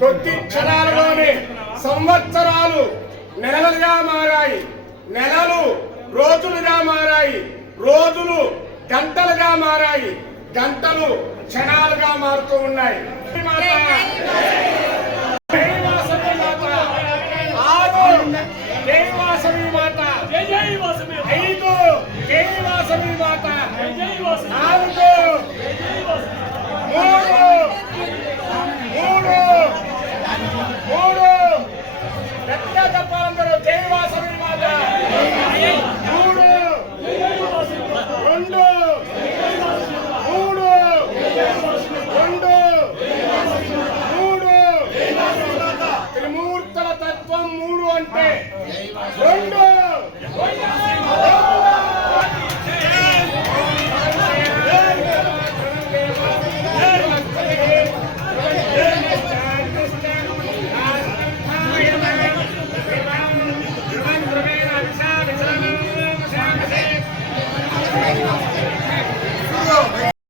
కొద్ది క్షణాలలోనే సంవత్సరాలు నెలలుగా మారాయి, నెలలు రోజులుగా మారాయి, రోజులు గంటలుగా మారాయి, గంటలు క్షణాలుగా మారుతూ ఉన్నాయి. చెప్పాలందరూ జై వాసవి మాత. 3 2 3 త్రిమూర్తుల తత్వం 3 అంటే 2